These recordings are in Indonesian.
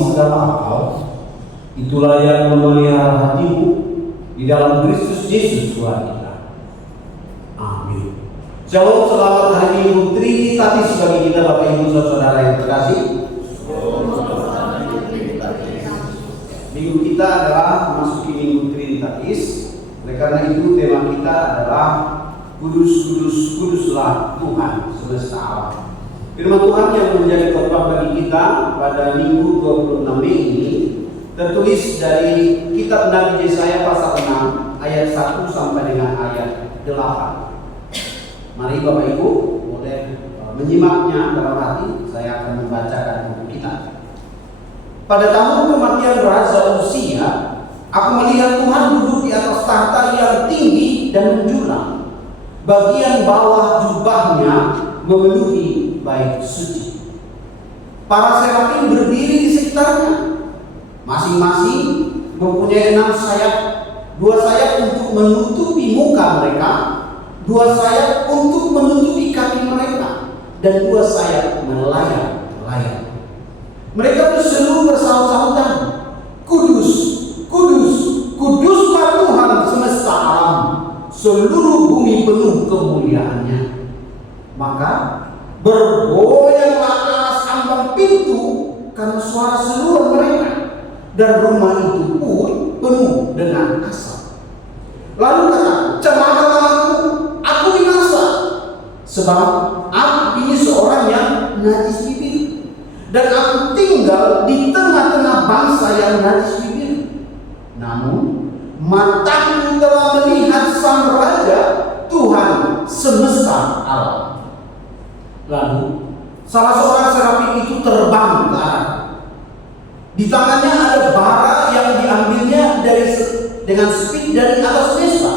segala akal. Itulah yang memelihara hatimu di dalam Kristus Yesus Tuhan kita. Amin. Shalom, selamat hari Minggu Trinitatis bagi kita Bapak Ibu Saudara yang terkasih. Minggu kita adalah memasuki Minggu Trinitatis. Oleh karena itu tema kita adalah Kudus, kudus, kuduslah Tuhan semesta alam. Firman Tuhan yang menjadi khotbah bagi kita pada Minggu 26 Mei ini tertulis dari kitab Nabi Yesaya pasal 6 ayat 1 sampai dengan ayat 8. Mari Bapak Ibu boleh menyimaknya dalam hati. Saya akan membacakan buku kita. Pada tahun kematian Raja Uzia, aku melihat Tuhan duduk di atas tahta yang tinggi dan menjulang. Bagian bawah jubahnya memenuhi bait suci. Para serafim berdiri di sekitarnya. Masing-masing mempunyai 6 sayap. 2 sayap untuk menutupi muka mereka, 2 sayap untuk menutupi kaki mereka, dan 2 sayap melayang-layang. Mereka berseru bersaut-sautan, Kudus, kudus, kuduslah Tuhan semesta alam. Seluruh bumi penuh kemuliaannya. Maka bergoyanglah alas ambang pintu karena suara seruan mereka, dan rumah itu pun penuh dengan asap. Lalu kata, celakalah aku binasa, sebab aku ini seorang yang najis bibir, dan aku tinggal di tengah-tengah bangsa yang najis bibir. Namun mataku telah melihat Sang Raja, Tuhan semesta alam. Lalu salah seorang serafim itu terbang ke arah. Di tangannya ada bara yang diambilnya dengan speed dari atas mesta.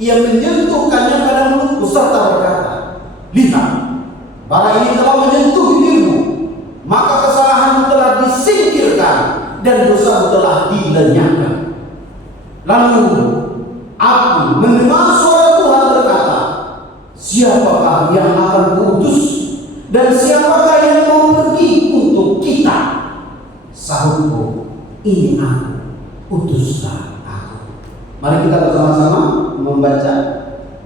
Ia menyentuhkannya pada mulutku serta berkata, lihat, bara ini telah menyentuh bibirmu, maka kesalahanmu telah disingkirkan dan dosamu telah dilenyapkan. Lalu aku mendengar suara Tuhan berkata, siapakah yang akan kuutus dan siapakah yang mau pergi untuk kita? Sahutku, ini aku, utuslah aku. Mari kita bersama-sama membaca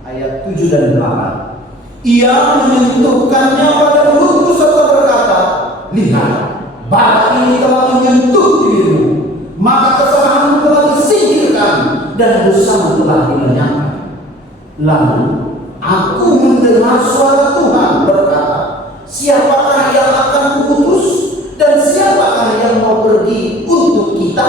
ayat 7 dan 8. Ia menyentuhkannya pada mulutku serta berkata, lihat, bara ini telah menyentuh dirimu, maka kesalahanmu telah disingkirkan dan dosamu telah dilenyapkan. Lalu aku mendengar suara Tuhan berkata, siapakah yang akan kuutus dan siapakah yang mau pergi untuk kita?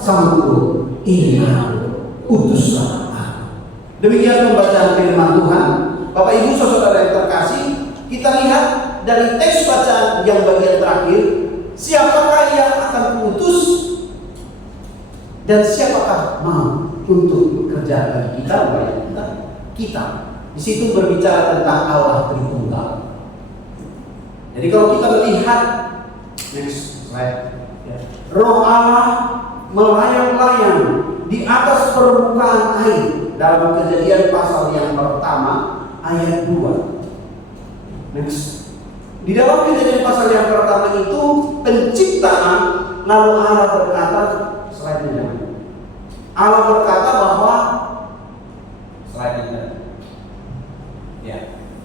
Sanggup, ini aku, utuslah aku. Demikian pembacaan firman Tuhan. Bapak Ibu Saudara yang terkasih, kita lihat dari teks bacaan yang bagian terakhir, siapakah yang akan kuutus dan siapakah mau untuk bekerja bagi kita, kita. Di situ berbicara tentang Allah Tritunggal. Jadi kalau kita melihat next slide, Roh Allah melayang-layang di atas permukaan air dalam Kejadian pasal yang pertama ayat 2. Next. Di dalam Kejadian pasal yang pertama itu penciptaan, lalu Allah berkata, slide-nya Allah berkata bahwa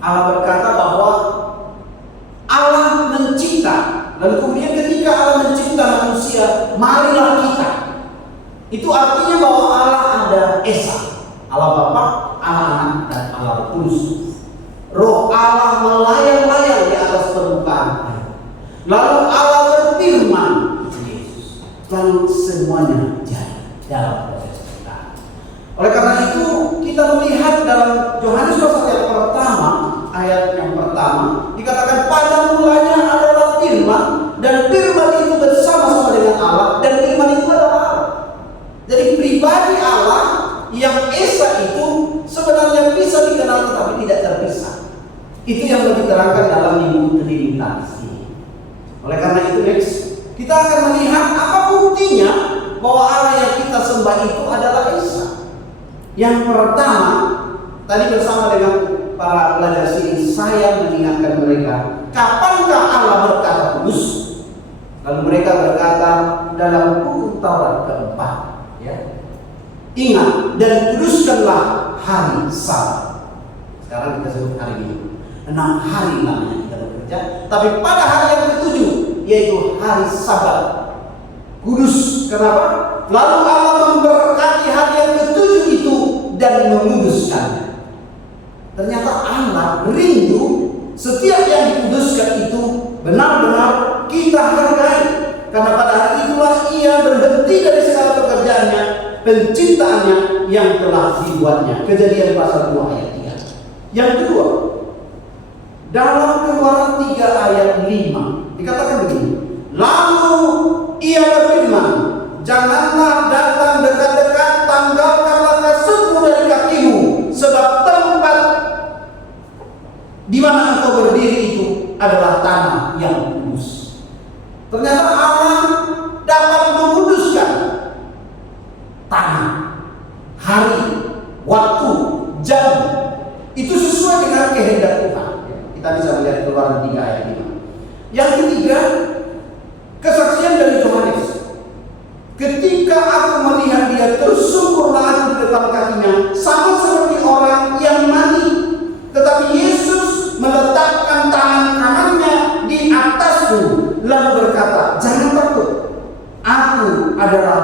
Allah berkata bahwa Allah mencipta. Lalu kemudian ketika Allah mencipta manusia, marilah kita. Itu artinya bahwa Allah ada Esa, Allah Bapa, Allah Anak, dan Allah Roh Kudus. Roh Allah melayang-layang di atas permukaan air. Lalu Allah berfirman, Yesus. Lalu semuanya jadi dalam proses kita. Oleh karena itu kita melihat dalam Yohanes pasal yang pertama, ayat yang pertama dikatakan pada mulanya adalah firman, dan firman itu bersama-sama dengan Allah, dan firman itu adalah Allah. Jadi pribadi Allah yang Esa itu sebenarnya bisa dikenal tetapi tidak terpisah. Itu yang diterangkan dalam Minggu Trinitatis ini. Oleh karena itu next, kita akan melihat apa buktinya bahwa Allah yang kita sembah itu adalah Esa. Yang pertama, tadi bersama dengan para pelajar sini, saya mengingatkan mereka, kapankah Allah berkata kudus? Lalu mereka berkata dalam buku Taurat keempat, ya, ingat dan kuduskanlah hari Sabat. Sekarang kita sebut hari Minggu. 6 hari namanya kita bekerja, tapi pada hari yang ketujuh, yaitu hari Sabat, kudus. Kenapa? Lalu Allah memberkati hari yang ketujuh itu dan menguduskannya. Ternyata Allah rindu setiap yang dikuduskan itu benar-benar kita hargai, karena pada hari itulah Ia berhenti dari segala pekerjaannya, penciptaannya yang telah dibuatnya. Kejadian pasal 2 ayat 3. Yang kedua, dalam Keluaran 3 ayat 5 dikatakan begini, lalu Ia berfirman, janganlah datang dekat-dekat, tanggalkanlah kasutmu dari kakimu, sebab tempat di mana engkau berdiri itu adalah tanah yang kudus. Ternyata Allah dapat menguduskan tanah, hari, waktu, jam, itu sesuai dengan kehendak Tuhan. Kita bisa melihat Keluaran 3 ayat 5. Yang ketiga, kesaksian dari Yohanes. Ketika aku melihat dia, tersungkurlah aku di depan kakinya, sama seperti orang yang mati. Tetapi Yesus meletakkan tangan kanannya di atasku, lalu berkata, jangan takut, aku adalah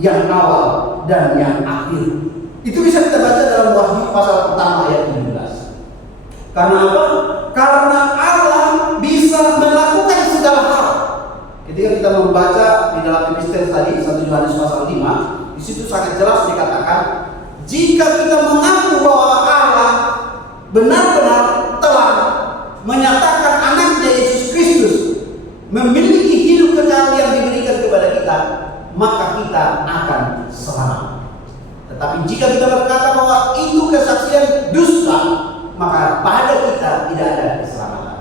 yang awal dan yang akhir. Itu bisa kita baca dalam Wahyu pasal pertama ayat 17. Karena apa? Karena Allah bisa melakukan segala hal. Ketika kita membaca di dalam epistel tadi 1 Yohanes pasal 5, di situ sangat jelas dikatakan, jika kita mengaku bahwa Allah benar-benar telah menyatakan anaknya Yesus Kristus memiliki hidup kekal yang diberikan kepada kita, maka kita akan selamat. Tetapi jika kita berkata bahwa itu kesaksian dusta, maka pada kita tidak ada keselamatan.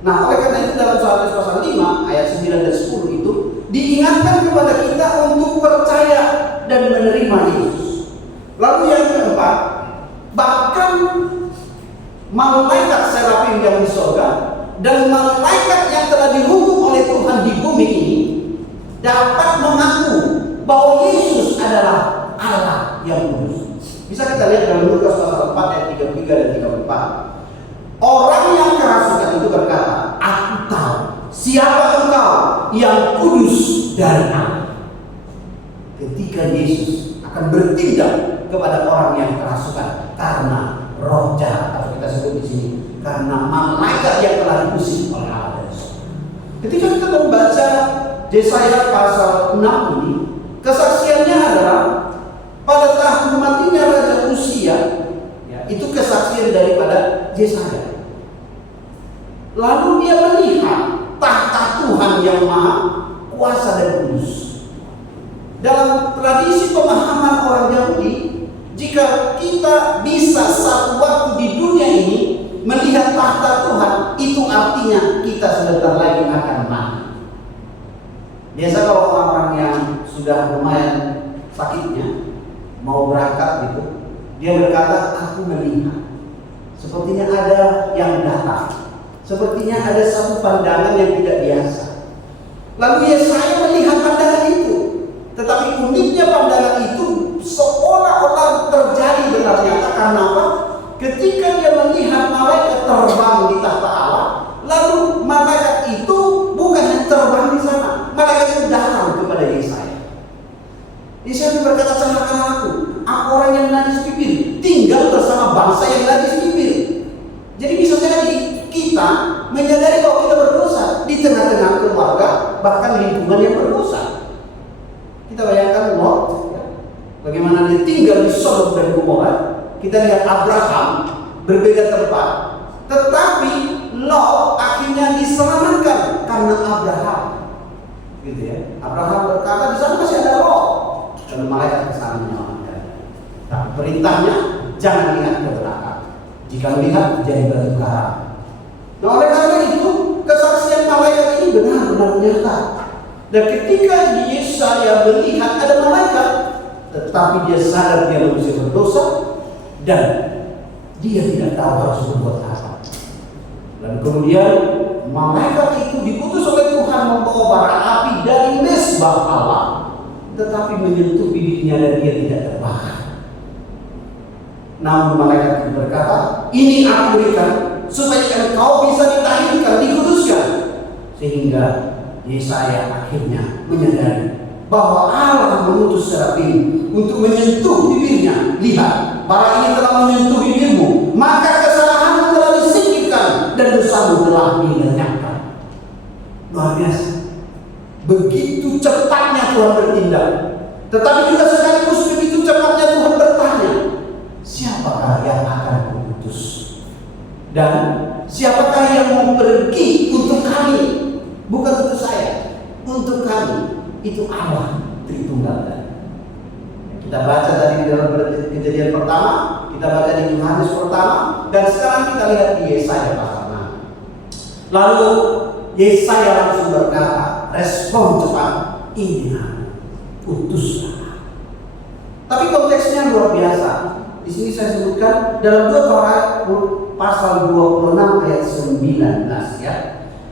Nah, oleh karena itu dalam Yohanes pasal 5 ayat 9 dan 10 itu diingatkan kepada kita untuk percaya dan menerima Yesus. Lalu yang keempat, bahkan malaikat serafim yang di surga dan malaikat yang telah dihukum oleh Tuhan di bumi ini dapat mengaku bahwa Yesus adalah Allah yang kudus. Bisa kita lihat dalam Lukas pasal 4 ayat 33 dan 34. Orang yang kerasukan itu berkata, aku tahu siapa engkau yang kudus dari Allah. Ketika Yesus akan bertindak kepada orang yang kerasukan karena roh jahat, atau kita sebut di sini karena malaikat yang telah diusir oleh Allah dari surga. Ketika kita membaca Yesaya pasal 6 ini, kesaksiannya adalah pada tahun matinya Raja Uzia, ya, itu kesaksian daripada Yesaya. Lalu dia melihat tahta Tuhan yang maha kuasa dan kudus. Dalam tradisi pemahaman orang Yahudi, jika kita bisa satu waktu di dunia ini melihat tahta Tuhan, itu artinya kita sebentar lagi akan mati. Biasa kalau orang-orang yang sudah lumayan sakitnya mau berangkat gitu, dia berkata, aku melihat sepertinya ada yang datang, sepertinya ada satu pandangan yang tidak biasa. Lalu Yesaya melihat pandangan itu, tetapi uniknya pandangan itu seolah-olah terjadi benar nyata. Karena apa? Ketika dia melihat malaikat terbang di tahta Allah, lalu malaikat itu bukan hanya terbang di sana, malaikat itu datang kepada Yesaya. Yesaya berkata, celakalah aku orang yang najis bibir, tinggal bersama bangsa yang najis bibir. Jadi bisa jadi kita menyadari bahwa kita berdosa di tengah-tengah keluarga, bahkan lingkungan yang berdosa. Kita bayangkan Lot, bagaimana dia tinggal di Sodom dan Gomora. Kita lihat Abraham berbeda tempat, tetapi Lot akhirnya diselamatkan karena Abraham. Gitu ya. Abraham berkata, di sana masih ada Lot, dan malaikat ke sana menyelamatkan. Nah, perintahnya jangan lihat ke belakang. Jika melihat, jadi batu garam. Nah, oleh karena itu kesaksian malaikat ini benar-benar nyata. Dan ketika Yesaya melihat ada malaikat, tetapi dia sadar dia manusia berdosa dan dia tidak tahu harus berbuat apa. Dan kemudian malaikat itu diputus oleh Tuhan membawa bara menyembah Allah, tetapi menyentuh bibirnya dan dia tidak terbakar. Namun malaikat itu berkata, ini aku berikan supaya engkau bisa ditahirkan, dikuduskan. Sehingga Yesaya akhirnya menyadari bahwa Allah mengutus serafim untuk menyentuh bibirnya. Lihat, bara ini telah menyentuh bibirmu, maka kesalahanmu telah disingkirkan dan dosamu telah dilenyapkan. Luar biasa. Begitu cepatnya Tuhan bertindak. Tetapi juga sekaligus begitu cepatnya Tuhan bertanya, siapakah yang akan kuutus? Dan siapakah yang mau pergi untuk kami? Bukan untuk saya, untuk kami. Itu Allah Tritunggal. Kita baca tadi di dalam Kejadian pertama, kita baca di Yohanes pertama, dan sekarang kita lihat di Yesaya pasal 6. Lalu Yesaya langsung berkata, respon cepat, ini aku, utuslah. Tapi konteksnya luar biasa. Di sini saya sebutkan dalam 2 Korintus pasal 26 ayat 19 ya.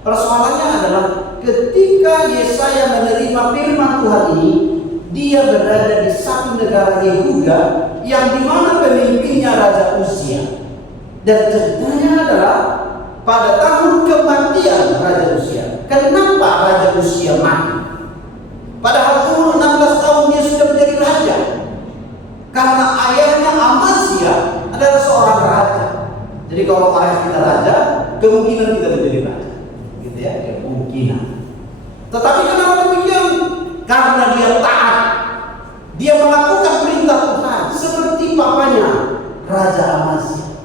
Persoalannya adalah ketika Yesaya menerima firman Tuhan ini, dia berada di satu negara Yehuda yang dimana pemimpinnya Raja Uzia. Dan ceritanya adalah pada tahun kematian Raja Uzia. Kenapa Raja Uzia mati? Padahal umur 16 tahun dia sudah menjadi raja. Karena ayahnya Amazia adalah seorang raja. Jadi kalau ayah kita raja, kemungkinan kita menjadi raja. Gitu ya, kemungkinan. Tetapi kenapa demikian? Karena dia taat. Dia melakukan perintah Tuhan seperti papanya Raja Amazia.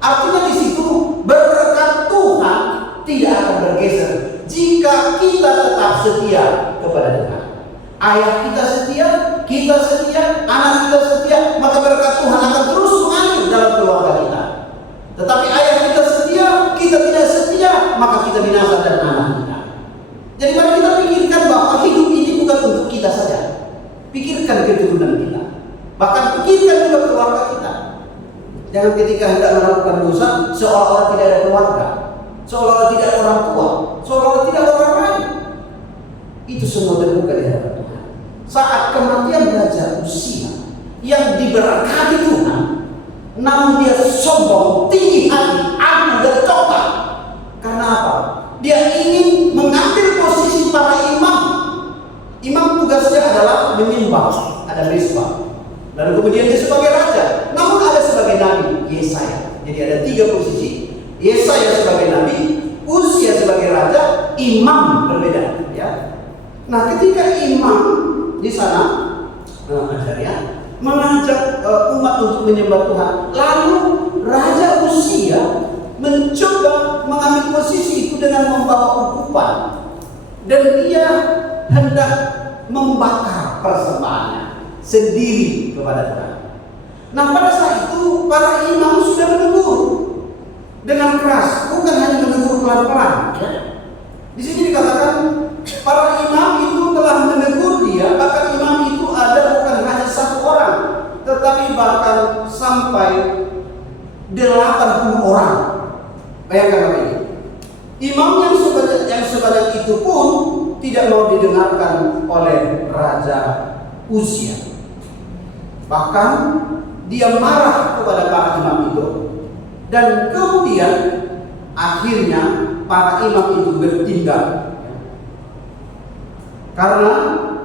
Artinya di situ berkat Tuhan tidak akan bergeser jika kita tetap setia kepada Tuhan. Ayah kita setia, anak kita setia, maka berkat Tuhan akan terus mengalir dalam keluarga kita. Tetapi ayah kita setia, kita tidak setia, maka kita binasa dan anak kita. Jadi mari kita pikirkan bahwa hidup ini bukan untuk kita saja. Pikirkan keturunan kita. Bahkan pikirkan juga keluarga kita. Jangan ketika hendak melakukan dosa seolah-olah tidak ada keluarga, seolah-olah tidak ada orang tua, seolah-olah tidak ada orang lain. Itu semua terbuka di hadapan Tuhan. Saat kematian Raja Uzia yang diberkati Tuhan, namun dia sombong, tinggi hati, angkuh dan congkak. Karena apa? Dia ingin mengambil posisi para imam. Imam tugasnya adalah menyembah, ada mesbah. Lalu kemudian dia sebagai raja, namun ada sebagai nabi, Yesaya. Jadi ada 3 posisi. Yesaya sebagai nabi, Uzia sebagai raja, imam berbeda. Ya. Nah, ketika imam di sana ajarnya mengajak umat untuk menyembah Tuhan, lalu Raja Uzia mencoba mengambil posisi itu dengan membawa ukupan, dan dia hendak membakar persembahannya sendiri kepada Tuhan. Nah, pada saat itu para imam sudah menegur dengan keras, bukan hanya menegur pelan-pelan. Di sini dikatakan para imam itu telah menegur dia, bahkan imam itu ada bukan hanya 1 orang, tetapi bahkan sampai 80 orang. Bayangkan apa ini? Imam yang sebanyak itu pun tidak mau didengarkan oleh Raja Uzia. Bahkan dia marah kepada para imam itu, dan kemudian akhirnya para imam itu bertindak karena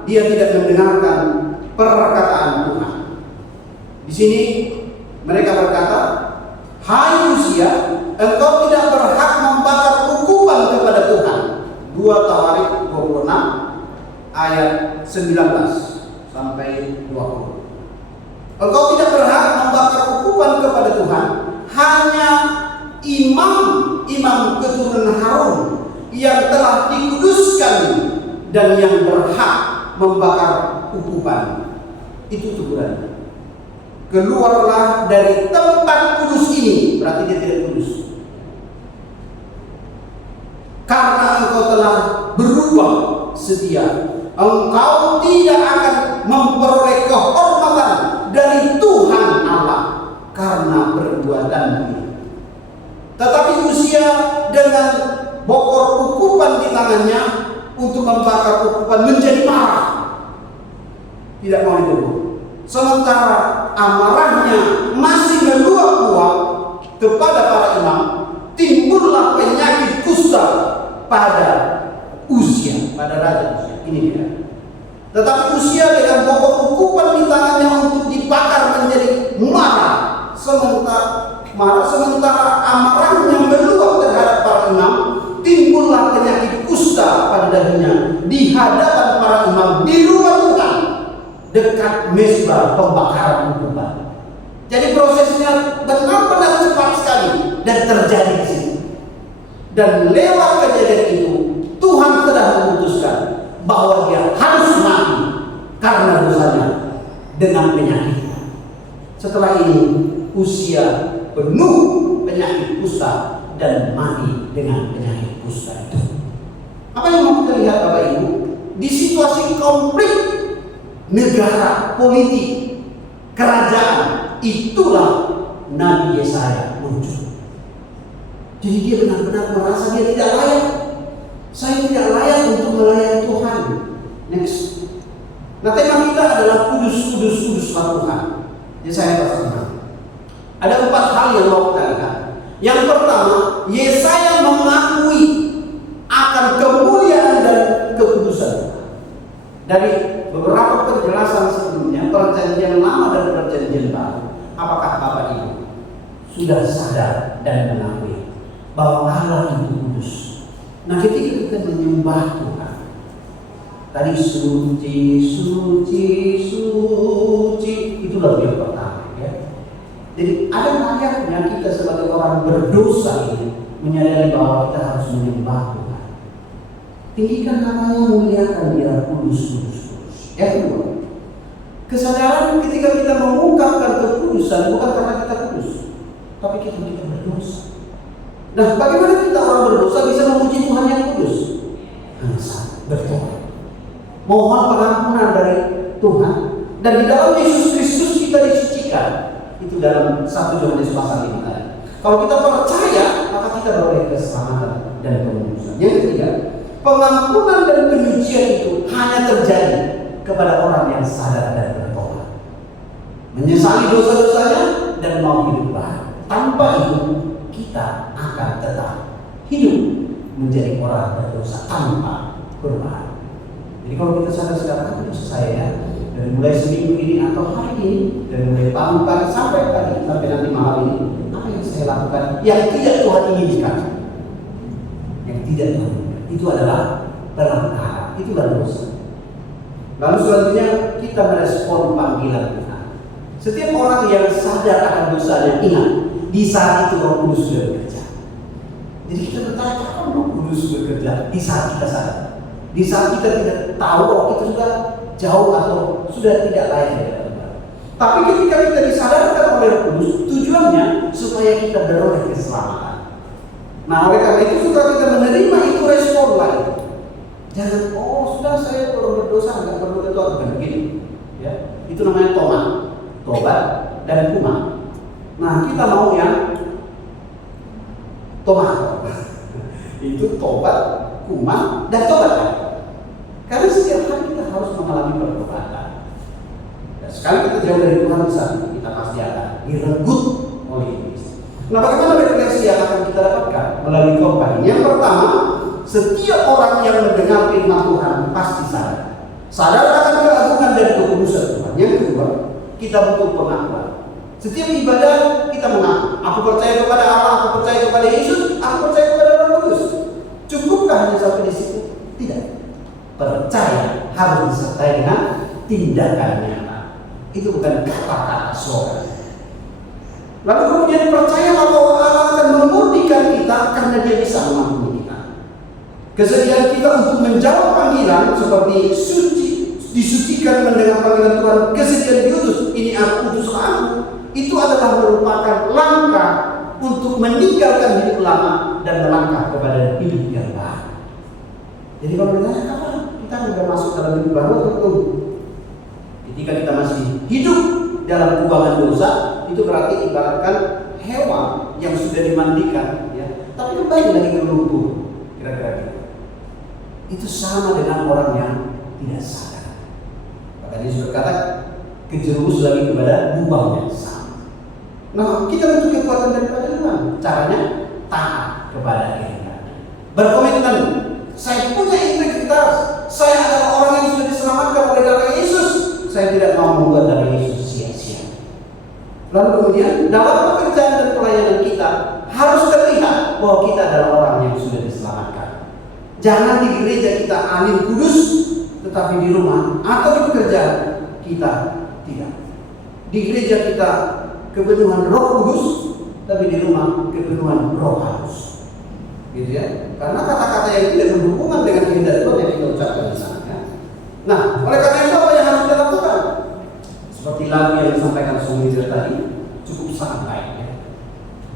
dia tidak mendengarkan perkataan Tuhan. Di sini mereka berkata, "Hai Uzia, engkau tidak berhak membakar ukupan kepada Tuhan." 2 Tawarik 26 ayat 19 sampai 20. Engkau tidak berhak membakar ukupan kepada Tuhan, hanya imam keturunan Harun yang telah dikuduskan dan yang berhak membakar ukupan. Itu tegurannya. Keluarlah dari tempat kudus ini, berarti dia tidak kudus. Karena engkau telah berubah setia, engkau tidak akan memperoleh kehormatan dari Tuhan Allah karena perbuatanmu. Tetapi Uzia dengan bokor ukupan di tangannya, untuk membakar ukupan menjadi marah. Tidak mau ditegur. Sementara amarahnya masih meluap-luap kepada para imam, timbullah penyakit kusta pada raja Uzia. Ini dia. Tetapi Uzia dengan pokok ukupan di tangannya untuk dibakar menjadi marah. Sementara amarahnya meluap terhadap para imam, timbullah penyakit kusta pada dahinya di hadapan para imam di rumah Tuhan dekat mezbah pembakaran ukupan. Jadi prosesnya benar-benar cepat sekali dan terjadi di sini. Dan lewat kejadian itu Tuhan telah memutuskan bahwa dia harus mati karena dosanya dengan penyakit. Setelah ini Uzia penuh penyakit kusta dan mati dengan penyakit kusta itu. Apa yang mau kita lihat Bapak Ibu? Di situasi konflik negara, politik, kerajaan, itulah Nabi Yesaya muncul. Jadi dia benar-benar merasa dia tidak layak. Saya tidak layak untuk melayani Tuhan. Next. Nah, tema kita adalah kuduslah Tuhan. Yesaya pasal 6. Ada 4 hal yang mau kita lihat. Yang pertama, Yesaya mengakui akan kemuliaan dan kekudusan. Dari beberapa penjelasan sebelumnya, perjanjian lama dan perjanjian baru, apakah Bapak Ibu sudah sadar dan mengakui bahwa Allah itu kudus? Nah, ketika kita menyembah Tuhan, tadi suci, suci, suci, itulah yang pertama, ya. Jadi ada layaknya kita sebagai orang berdosa ini menyadari bahwa kita harus menyembah Tuhan. Tinggikan namanya, muliakan dia, kudus. Yang kedua, kesadaran ketika kita mengungkapkan kekudusan bukan karena kita kudus, tapi kita berdosa. Nah, bagaimana kita orang berdosa bisa memuji Tuhan yang kudus? Bertobat, mohon pengampunan dari Tuhan, dan di dalam Yesus Kristus kita disucikan. Itu dalam 1 Yohanes pasal 5 tadi. Kalau kita percaya, maka kita beroleh keselamatan dan penebusan. Yang ketiga, pengampunan dan penyucian itu hanya terjadi kepada orang yang sadar dan bertobat, menyesali dosa-dosanya dan mau hidup baru. Tanpa itu kita akan tetap hidup menjadi orang berdosa tanpa perubahan. Jadi kalau kita sadar sekarang dosa saya, dari mulai seminggu ini atau hari ini, dari mulai pagi sampai nanti malam ini, apa yang saya lakukan yang tidak Tuhan inginkan, itu adalah pelanggaran, itulah dosa. Lalu selanjutnya kita merespon panggilan Tuhan. Setiap orang yang sadar akan dosanya, ingat, di saat itu Roh Kudus sudah bekerja. Jadi kita bertanya, kapan Roh Kudus bekerja? Di saat kita sadar. Di saat kita tidak tahu bahwa kita sudah jauh atau sudah tidak layak di dalam Tuhan. Tapi ketika kita disadarkan oleh Roh Kudus, tujuannya supaya kita beroleh keselamatan. Nah, oleh karena itu sudah kita menerima itu, respon lagi. Jangan, sudah saya orang berdosa, nggak perlu ke Tuhan, bukan begini. Ya, itu namanya tobat dan kumat. Nah, kita mau yang tomat. Itu tobat, kumat, dan tobat. Karena setiap hari kita harus mengalami pertobatan. Dan sekali kita jauh dari Tuhan di sana, kita pasti akan direnggut oleh iblis. Nah, bagaimana refleksi yang akan kita dapatkan melalui khotbah ini? Yang pertama, setiap orang yang mendengar firman Tuhan pasti sadar akan keagungan dan kekudusan Tuhan. Yang kedua, kita butuh pengakuan. Setiap ibadah kita mengaku, aku percaya kepada Allah, aku percaya kepada Yesus, aku percaya kepada Roh Kudus. Cukupkah hanya sampai di situ? Tidak. Percaya harus disertai dengan tindakan nyata. Itu bukan kata-kata slogan. Lalu kemudian percaya bahwa Allah akan memurnikan kita karena Dia bisa mengampuni kita. Kesediaan kita untuk menjawab panggilan seperti disucikan mendengar panggilan Tuhan, kesediaan diutus, ini aku utus aku, itu adalah merupakan langkah untuk meninggalkan hidup lama dan melangkah kepada hidup yang baru. Jadi kalau ditanya kapan kita sudah masuk dalam hidup baru atau belum? Ketika kita masih hidup dalam kubangan dosa, itu berarti ibaratkan hewan yang sudah dimandikan, ya, tapi kembali lagi ke lumpur, kira-kira gitu. itu sama dengan orang yang tidak sadar. Maka Yesus berkata, kejerumus lagi kepada lubang yang sama. Nah, kita butuh kekuatan daripada Tuhan. Caranya taat kepada kehendak. Berkomitmen, saya punya integritas, saya adalah orang yang sudah diselamatkan oleh darah Yesus. Saya tidak mau membuat darah Yesus sia-sia. Lalu kemudian dalam pekerjaan dan pelayanan kita harus terlihat bahwa kita adalah orang yang sudah diselamatkan. Jangan di gereja kita alim kudus, tetapi di rumah atau di pekerjaan kita tidak. Di gereja kita kepenuhan Roh Kudus, tapi di rumah kepenuhan Roh Halus. Gitu ya. Karena kata-kata yang tidak berhubungan dengan kehendak Tuhan yang kita ucapkan di sana. Ya. Nah, oleh karena itu apa yang harus kita lakukan? Seperti lagu yang disampaikan Sumidir tadi, cukup sangat baik ya.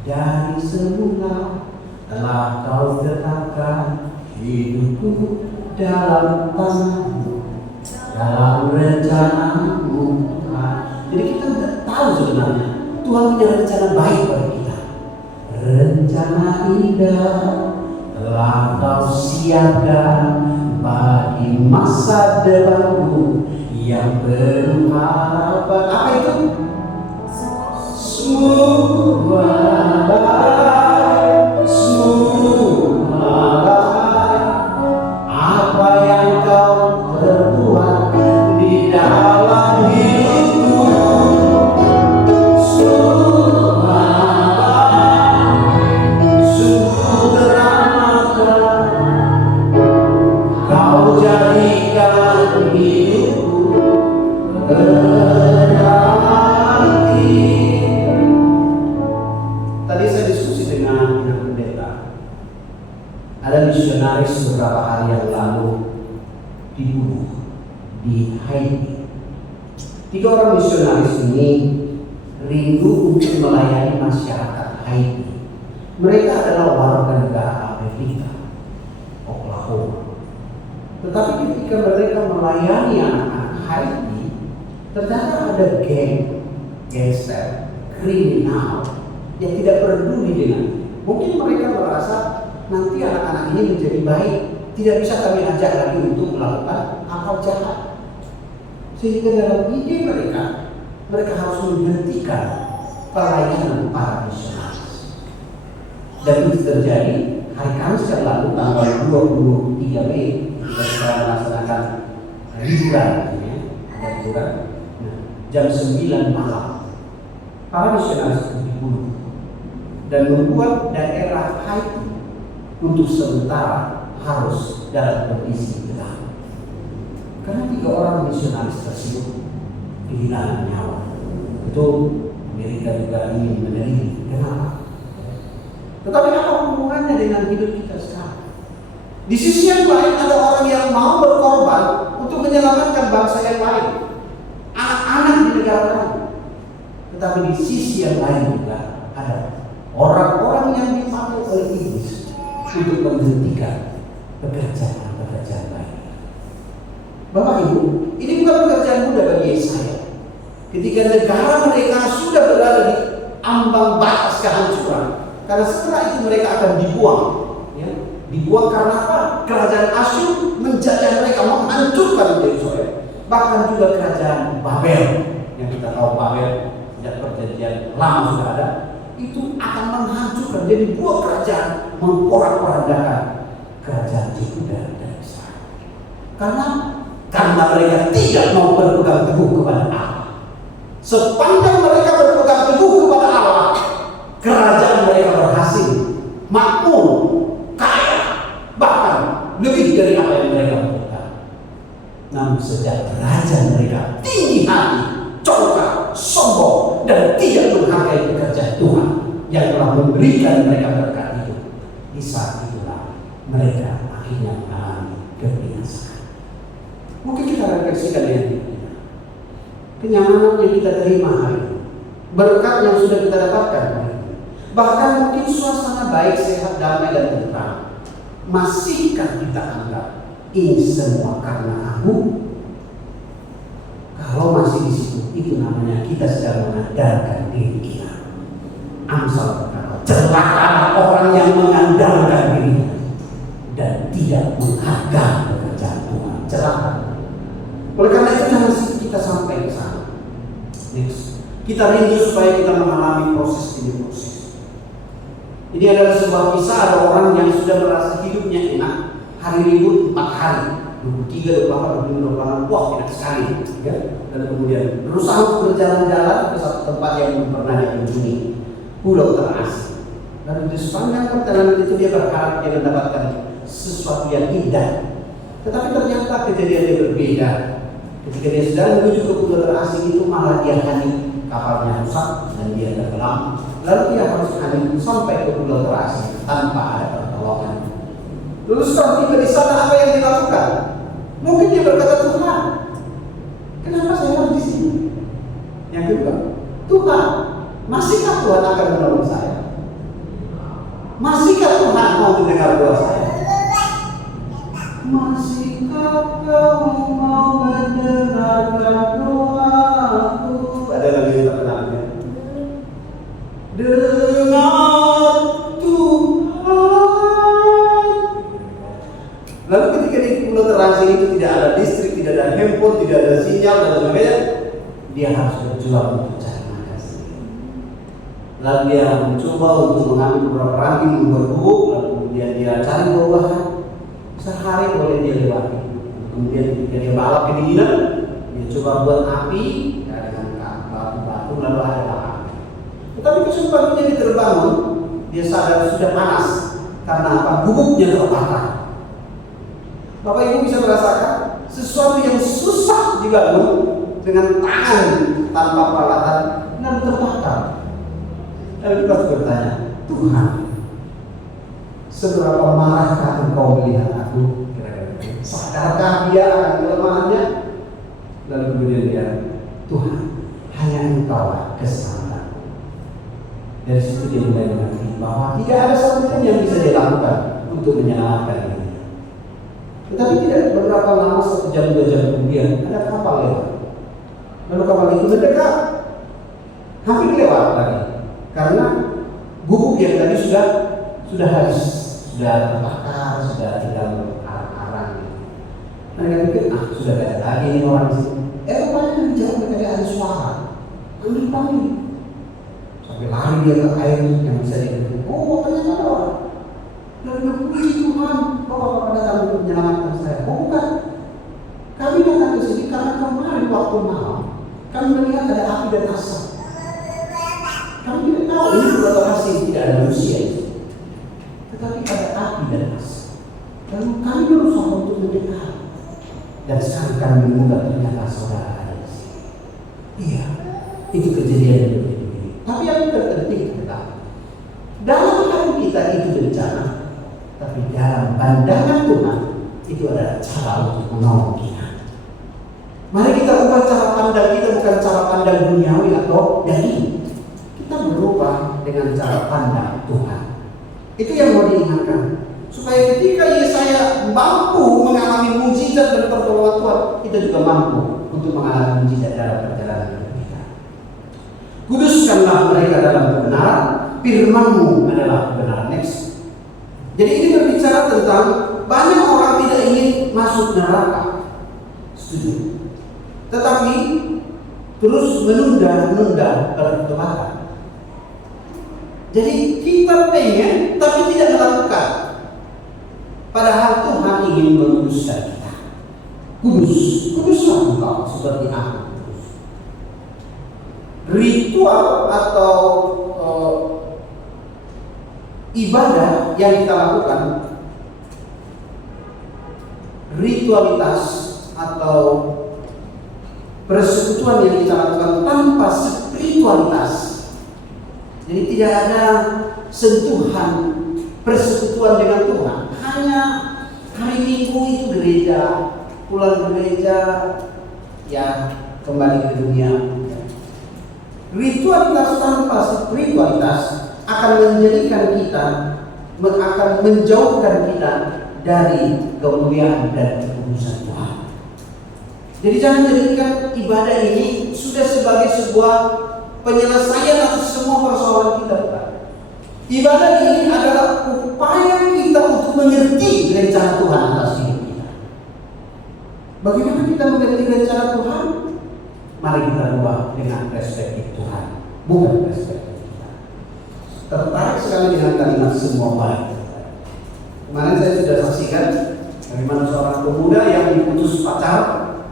Dari semula telah kau tetapkan hidupku dalam tanganmu, dalam rencanamu Tuhan. Jadi kita sudah tahu sebenarnya Tuhan punya rencana baik bagi kita. Rencana indah telah kau siapkan bagi masa depanku yang penuh harapan. Apa itu? Semua baik, semua baik. Apa yang kau perbuat di dalam hidupku, semua baik, sungguh teramatkan. Kau jadikan hidupku berarti. Tadi saya diskusi dengan pendeta. Ada misionaris beberapa hari yang lalu dibunuh di Haiti. 3 orang misionaris ini rindu untuk melayani masyarakat Haiti. Mereka adalah warga negara Amerika, Oklahoma. Tetapi ketika mereka melayani anak-anak Haiti, ternyata ada gangster, kriminal yang tidak peduli dengan. Mungkin mereka merasa nanti anak-anak ini menjadi baik, tidak bisa kami ajak lagi untuk melakukan hal jahat. Sehingga dalam ide mereka harus menghentikan pelayanan para misionaris. Dan itu terjadi hari Kamis yang lalu tanggal 23 Mei kita melaksanakan liburan, jam 9 malam para misionaris itu dibunuh dan membuat daerah Haiti untuk sementara harus dalam kondisi gelap. Karena 3 orang misionaris tersebut kehilangan nyawa. Itu Amerika juga ingin meneliti kenapa. Tetapi apa hubungannya dengan hidup kita sekarang? Di sisi yang lain ada orang yang mau berkorban untuk menyelamatkan bangsa yang lain, anak-anak di negara lain. Tetapi di sisi yang lain juga ada orang-orang yang dipakai oleh iblis untuk menghentikan pekerjaan-pekerjaan lain. Bapak Ibu, ini bukan pekerjaan mudah bagi Yesaya. Ketika negara mereka sudah berada di ambang batas kehancuran, karena setelah itu mereka akan dibuang. Ya. Dibuang karena apa? Kerajaan Asyur menjajah mereka, menghancurkan Yerusalem. Bahkan juga kerajaan Babel, yang kita tahu Babel sejak perjanjian lama sudah ada, itu akan menghancurkan. Jadi 2 kerajaan memporak-porandakan kerajaan Yehuda dan Israel. Karena mereka tidak mau berpegang teguh kepada Allah. Sepanjang mereka berpegang teguh kepada Allah, kerajaan mereka berhasil, makmur, kaya, bahkan lebih dari apa yang mereka butuhkan. Namun sejak raja mereka tinggi hati, congkak, sombong, dan tidak menghargai pekerjaan Tuhan yang telah memberikan mereka berkat itu, di saat itulah mereka akhirnya mengalami kebinasaan. Mungkin kita refleksikan ya, kenyamanan yang kita terima hari ini, berkat yang sudah kita dapatkan hari ini, bahkan mungkin suasana baik, sehat, damai, dan tentram, masihkah kita anggap ini semua karena aku? Kalau masih di situ, itu namanya kita sedang mengandalkan diri kita. Amsal berkata, celakalah orang yang mengandalkan dirinya dan tidak menghargai Oleh karena itu jangan kita sampai ke sana. Next. Kita rindu supaya kita mengalami proses ini proses. Ini adalah sebuah kisah, ada orang yang sudah merasa hidupnya enak. Hari libur 4 hari, 23, 24, 25, 26, wah enak sekali, ya. Dan kemudian berusaha untuk berjalan-jalan ke satu tempat yang belum pernah dikunjungi, pulau terasing. Lalu di sepanjang perjalanan itu dia berharap dia mendapatkan sesuatu yang indah. Tetapi ternyata kejadiannya berbeda. Ketika dia sedang menuju ke pulau terasing itu malah dia hanyut, kapalnya rusak dan dia tenggelam. Lalu dia harus hanyut sampai ke pulau terasing tanpa ada pertolongan. Lalu setelah tiba di sana apa yang dilakukan? Mungkin dia berkata, Tuhan, kenapa saya harus di sini? Yang kedua, Tuhan, masihkah Tuhan akan menolong saya? Masihkah Tuhan mau mendengar doa saya? Masihkah Kau mau mendengarkan doaku? Ada lagi yang terkenal ya? Dengar Tuhan. Lalu ketika di pulau terasing itu tidak ada listrik, tidak ada handphone, tidak ada sinyal dan sebagainya, dia harus berjuang untuk cari makan sendiri. Lalu dia mencoba untuk mengambil beberapa ranting, membuat bubuk, lalu kemudian dia cari buah-buahan. Sehari boleh dia lewati. Kemudian ketika dia balap kedinginan, dia coba buat api dengan batu-batu, lalu ada api. Tetapi kesempatannya dia terbangun, dia sadar sudah panas karena apa? Bubuknya terpatah. Bapak Ibu bisa merasakan sesuatu yang susah dibangun dengan tangan tanpa peralatan dan terbakar. Lalu kita bertanya, Tuhan, seberapa marahkah Engkau melihat aku? Sadarkah dia akan kelemahannya? Lalu kemudian dia, Tuhan, hanya Engkau keselamatanku. Dari situ dia mulai mengerti bahwa tidak ada satupun yang bisa dia lakukan untuk menyelamatkan diri. Tetapi tidak beberapa lama, 1 jam 2 jam kemudian ada kapal lewat. Lalu kapal itu mendekat, hampir lewat lagi, karena bubuk yang tadi sudah habis, sudah terbakar, sudah tinggal arang-arang. Mereka pikir, sudah tidak ada lagi ini orang di sini. Rupanya di jauh mereka ada suara, panggil. Sampai lari dia ke air yang bisa dihidup. Oh, ternyata ada orang. Lalu puji Tuhan, Bapak datang untuk menyelamatkan saya. Oh bukan, kami datang ke sini karena kemarin waktu malam kami melihat ada api dan asap. Kami tidak tahu ini pulau asing, tidak ada manusia itu. Tetapi ada api dan asap. Lalu kami berusaha untuk mendekat. Dan sekarang kami menemukan ternyata saudara ada di sini. Iya, itu kejadian yang begini. Tapi yang terpenting adalah dalam hati kita itu bencana. Tapi dalam pandangan Tuhan itu adalah cara untuk menolong kita. Mari kita ubah cara pandang kita, bukan cara pandang duniawi atau daging. Kita berubah dengan cara pandang Tuhan. Itu yang mau diingatkan. Supaya ketika Yesaya mampu mengalami mujizat dan pertolongan Tuhan, kita juga mampu untuk mengalami mujizat dalam perjalanan kita. Kuduskanlah mereka dalam kebenaran, firman-Mu adalah kebenaran. Next. Jadi ini berbicara tentang banyak orang tidak ingin masuk neraka, setuju, tetapi terus menunda pertobatan. Jadi kita pengen tapi tidak melakukan, padahal Tuhan ingin menguduskan kita. Kuduslah engkau seperti aku kudus. Ritual atau ibadah yang kita lakukan, ritualitas atau persekutuan yang kita lakukan tanpa spiritualitas. Jadi tidak ada sentuhan persekutuan dengan Tuhan. Hanya hari Minggu itu gereja, pulang gereja, ya kembali ke dunia. Ritualitas tanpa spiritualitas akan menjadikan kita, akan menjauhkan kita dari kemuliaan dan kekudusan Tuhan. Jadi jangan jadikan ibadah ini sudah sebagai sebuah penyelesaian atas semua persoalan kita. Ibadah ini adalah upaya kita untuk mengerti rencana Tuhan atas hidup kita. Bagaimana kita mengerti rencana Tuhan? Mari kita ubah dengan perspektif Tuhan, bukan perspektif kita. Tertarik sekali dengan kalimat semua baik. Kemarin saya sudah saksikan bagaimana seorang pemuda yang diputus pacar,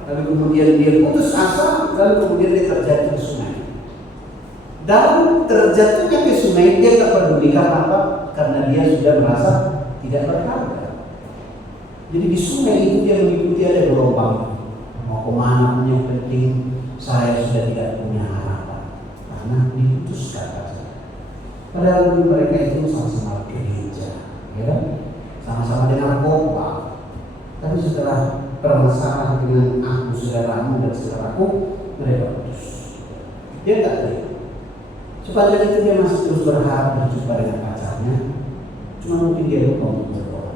lalu kemudian dia putus asa, lalu kemudian dia terjatuh ke sungai. Dalam terjatuhnya ke sungai dia tak peduli apa, karena dia sudah merasa tidak berharga. Jadi di sungai itu dia mengikuti ada gelombang. Mau kemana yang penting saya sudah tidak punya harapan karena diputuskan. Padahal mereka itu sama-sama gereja, ya kan? Sama-sama dengan narkoba. Tapi setelah permasalahan dengan aku, saudaramu dan saudaraku, mereka putus. Dia tak tahu. Sepanjang itu dia masih terus berharap berjumpa dengan pacarnya. Cuma mungkin dia lupa untuk berdoa.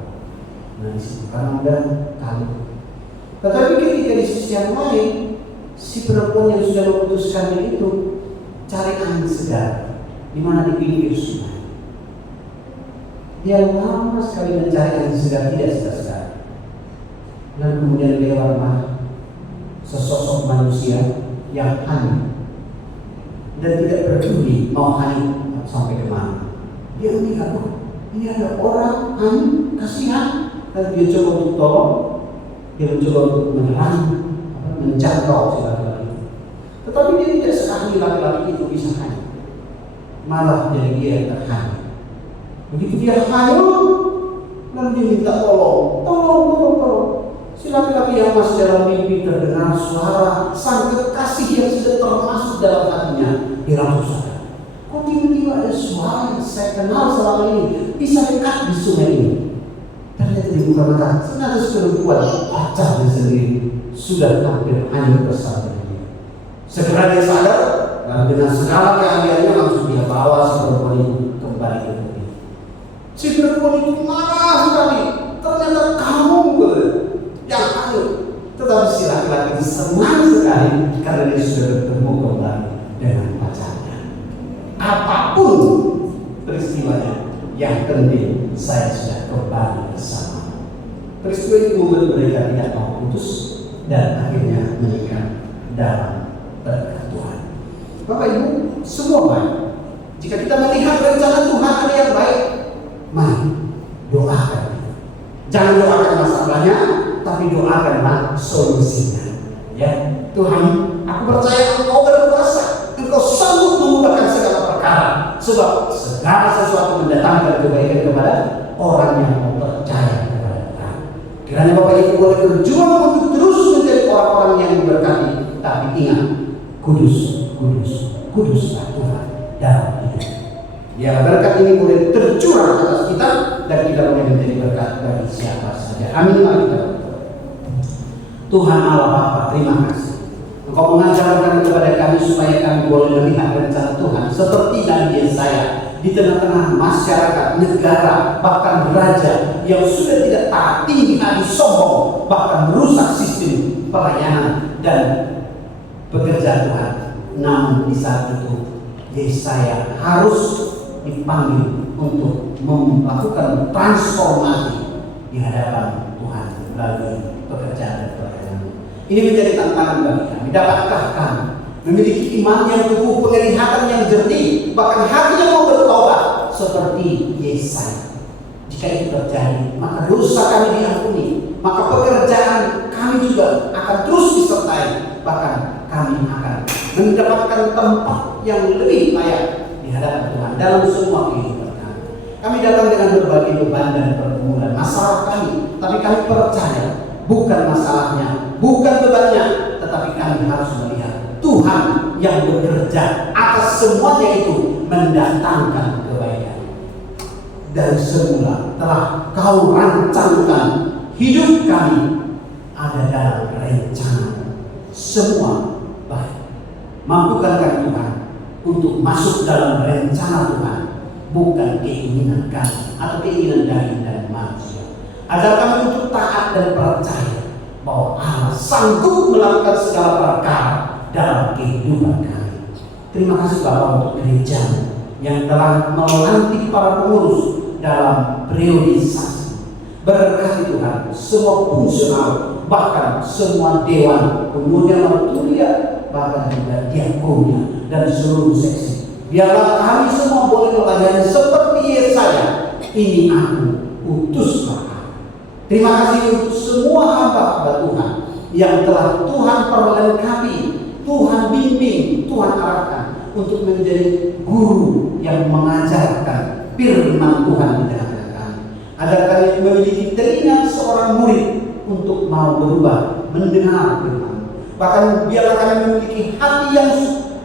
Nah disitu karena udah kalut. Tetapi ketika di sisi yang lain, si perempuan yang sudah memutuskannya itu cari angin segar di mana di pinggir sungai. Dia lama sekali mencari angin segar, tidak segar-segar. Lalu kemudian lewatlah sesosok manusia yang hanyut dan tidak peduli mau hanyut sampai kemana. Dia melihat, ini ada orang hanyut, kasihan. Lalu dia coba untuk tolong, dia mencoba untuk menyerang, menjangkau si laki-laki itu. Tetapi dia tidak sekali laki-laki itu bisa hanyut, malah jadi dia yang terhanyut. Begitu dia hanyut, lalu dia minta tolong. Si laki-laki yang masih dalam mimpi terdengar suara sang kekasih yang sudah termasuk dalam hatinya. Dia langsung sadar, kok tiba-tiba ada suara yang saya kenal selama ini bisa dekat di sungai ini. Ternyata di muka mata ternyata perempuan pacarnya sendiri sudah hampir hanyut bersama dia. Segera dia sadar dan dengan segala keahliannya langsung dia bawa si perempuan itu kembali ke bumi. Si perempuan itu marah sekali. Ternyata kamu yang hanyut. Tetapi si laki-laki itu senang sekali karena dia sudah bertemu kembali dengan pacarnya. Apapun peristiwanya, yang penting saya sudah kembali bersama. Peristiwa itu membuat mereka tidak mau putus dan akhirnya menikah dalam berkat Tuhan. Bapak Ibu, semua baik. Jika kita melihat rencana Tuhan ada yang baik, mari doakan. Jangan doakan masalahnya, tapi doakanlah solusinya. Ya, Tuhan, aku percaya Engkau berkuasa, Engkau sanggup mengubahkan segala perkara, sebab segala sesuatu mendatangkan kebaikan kepada orang yang percaya kepada Tuhan. Kiranya Bapak Ibu boleh berjuang untuk terus menjadi orang-orang yang diberkati, tapi ingat, kuduslah Tuhan dalam hidup. Ya, berkat ini boleh tercurah atas kita dan kita boleh menjadi berkat bagi siapa saja. Amin. Mari kita berdoa. Tuhan Allah Bapa, terima kasih. Engkau mengajarkan kepada kami supaya kami boleh melihat rencana Tuhan seperti Nabi Yesaya di tengah-tengah masyarakat, negara, bahkan raja yang sudah tidak taat, tinggi hati, sombong, bahkan merusak sistem pelayanan dan pekerjaan Tuhan. Namun di saat itu Yesaya harus dipanggil untuk melakukan transformasi di hadapan Tuhan melalui pekerjaan dan pelayanan. Ini menjadi tantangan bagi kami. Dapatkah kami memiliki iman yang teguh, penglihatan yang jernih, bahkan hati yang mau bertobat seperti Yesaya? Jika itu terjadi, maka dosa kami diampuni, maka pekerjaan kami juga akan terus disertai, bahkan kami akan mendapatkan tempat yang lebih layak di hadapan Tuhan dalam semua kehidupan kami. Kami datang dengan berbagai beban dan pergumulan masalah kami, tapi kami percaya bukan masalahnya, bukan bebannya, tetapi kami harus melihat Tuhan yang bekerja atas semuanya itu mendatangkan kebaikan. Dari semula telah Kau rancangkan hidup kami ada dalam rencana semua baik. Mampukan kami Tuhan untuk masuk dalam rencana Tuhan, bukan keinginan kami atau keinginan dari manusia. Ajar kami untuk taat dan percaya bahwa Allah sanggup melakukan segala perkara dalam kehidupan kami. Terima kasih Bapak untuk gereja yang telah melantik para pengurus dalam periodisasi. Berkati Tuhan semua fungsional bahkan semua dewan, kemudian Marturia, bahkan juga diakonia dan seluruh seksi. Biarlah kami semua boleh melayani seperti Yesaya. Ini aku, utuslah aku. Terima kasih untuk semua hamba-hamba Tuhan yang telah Tuhan perlengkapi, Tuhan bimbing, Tuhan arahkan untuk menjadi guru yang mengajarkan firman Tuhan di tengah-tengah kami. Agar kami memiliki telinga seorang murid untuk mau berubah, mendengar firman. Bahkan biarlah kami memiliki hati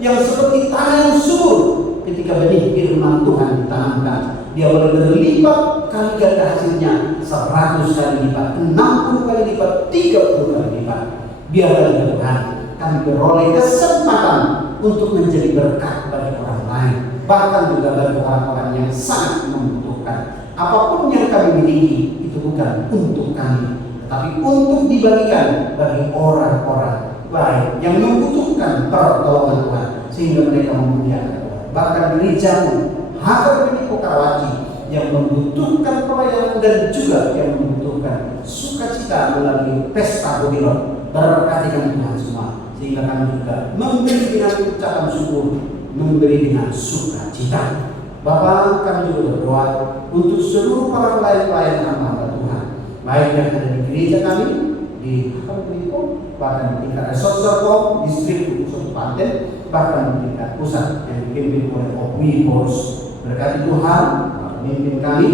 yang seperti tanah yang subur. Ketika benih firman Tuhan ditanamkan, dia boleh berlipat kali ganda hasilnya 100 kali lipat, 60 kali lipat, 30 kali lipat. Biarlah ya Tuhan, kami beroleh kesempatan untuk menjadi berkat bagi orang lain, bahkan juga bagi orang-orang yang sangat membutuhkan. Apapun yang kami miliki itu bukan untuk kami, tetapi untuk dibagikan bagi orang-orang lain yang membutuhkan pertolongan Tuhan, sehingga mereka memuliakan Tuhan. Bahkan gerejamu HKBP Karawaci yang membutuhkan pelayanan dan juga yang membutuhkan sukacita melalui pesta Babylon, berkatikan Tuhan semua, sehingga kami juga memberi dengan ucapan syukur, memberi dengan sukacita. Bapak, kami juga berdoa untuk seluruh para pelayan-pelayan hamba Tuhan, baik yang ada di gereja kami, di HKBP, bahkan di tingkat resort Serpong, distrik khusus Banten, bahkan di tingkat pusat yang dipimpin oleh Opwi Bos. Berkati Tuhan, memimpin kami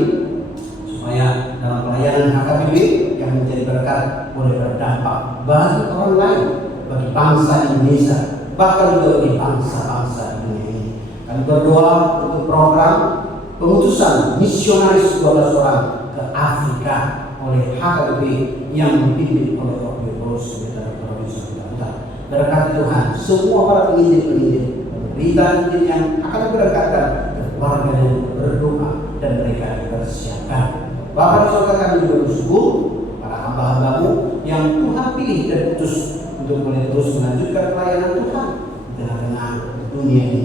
supaya dalam pelayanan HKBP yang menjadi berkat boleh berdampak bagi orang lain, bagi bangsa Indonesia, bahkan juga bagi bangsa-bangsa di dunia ini. Kami berdoa untuk program pengutusan misionaris 12 orang ke Afrika oleh HKBP yang dipimpin oleh Opwi Bos, Sekretariat Provinsi Utara. Berkati Tuhan semua para penginjil-penginjil, berita Injil yang akan berangkatkan keluarga yang berdoa dan mereka dipersiapkan. Bahkan saudara kami juga bersyukur para hamba-hambamu yang Tuhan pilih dan utus untuk boleh terus melanjutkan pelayanan Tuhan di tengah-tengah dunia ini,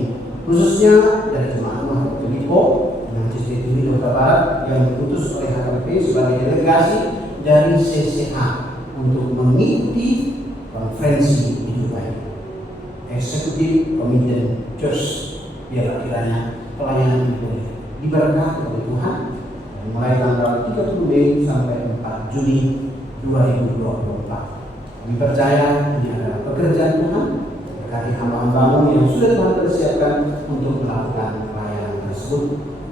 khususnya dari jemaat Tuhan Filipo yang distrik Jawa Barat yang diutus oleh HKBP sebagai delegasi dari CCA untuk mengikuti konferensi di Dubai, Executive Committee Church. Biarlah kiranya pelayanan itu diberkati oleh Tuhan mulai tanggal 30 Mei sampai 4 Juni 2024. Kami percaya ini adalah pekerjaan Tuhan. Berkati hamba-hambamu yang sudah Tuhan persiapkan untuk melakukan pelayanan tersebut.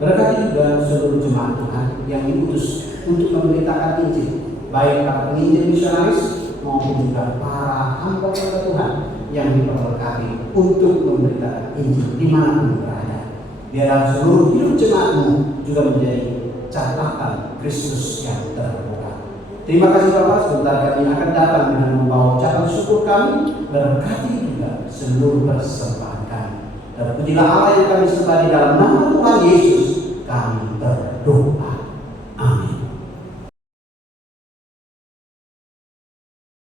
Berkati juga seluruh jemaat Tuhan yang diutus untuk memberitakan Injil, baik para penginjil misionaris maupun juga para hamba-hamba Tuhan yang diperberkati untuk memberitakan Injil dimanapun berada. Biarlah seluruh hidup jemaatmu juga menjadi catatan Kristus yang terbuka. Terima kasih Bapak, sebentar kami akan datang dengan membawa ucapan syukur kami. Berkati juga seluruh persembahan kami. Terpujilah Allah yang kami sembah di dalam nama Tuhan Yesus. Kami berdoa.